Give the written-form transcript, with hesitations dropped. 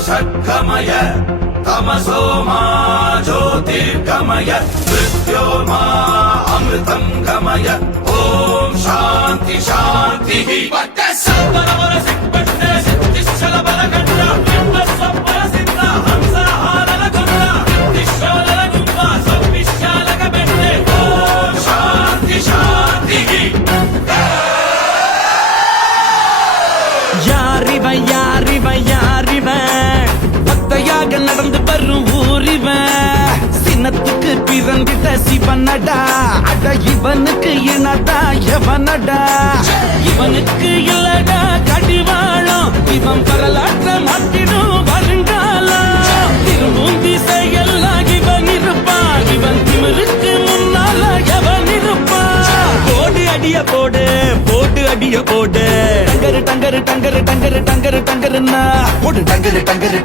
षट्कमय तमसो मा ज्योतिर्गमय मृत्योर्मा अमृतं गमय ॐ शान्ति शान्तिः பத்தையாக நடந்து வரும் ஊரிவன் சின்னத்துக்கு பிறந்திட்ட சிவனடா அட இவனுக்கு இனதா எவனடா இவனுக்கு இல்லடா கடிவாளம் இவன் வரலாற்ற மாட்டிடும் வருங்காலம் திரும்பும் திசையெல்லாம் இவன் இருப்பான் இவன் திமிருக்கு முன்னால எவன் இருப்பான் போடு அடிய போடு போட்டு அடிய போடு டங்கரு டங்கரு டங்கரு டங்கரு டங்கரு டங்கருன்னா போடு டங்கரு டங்கரு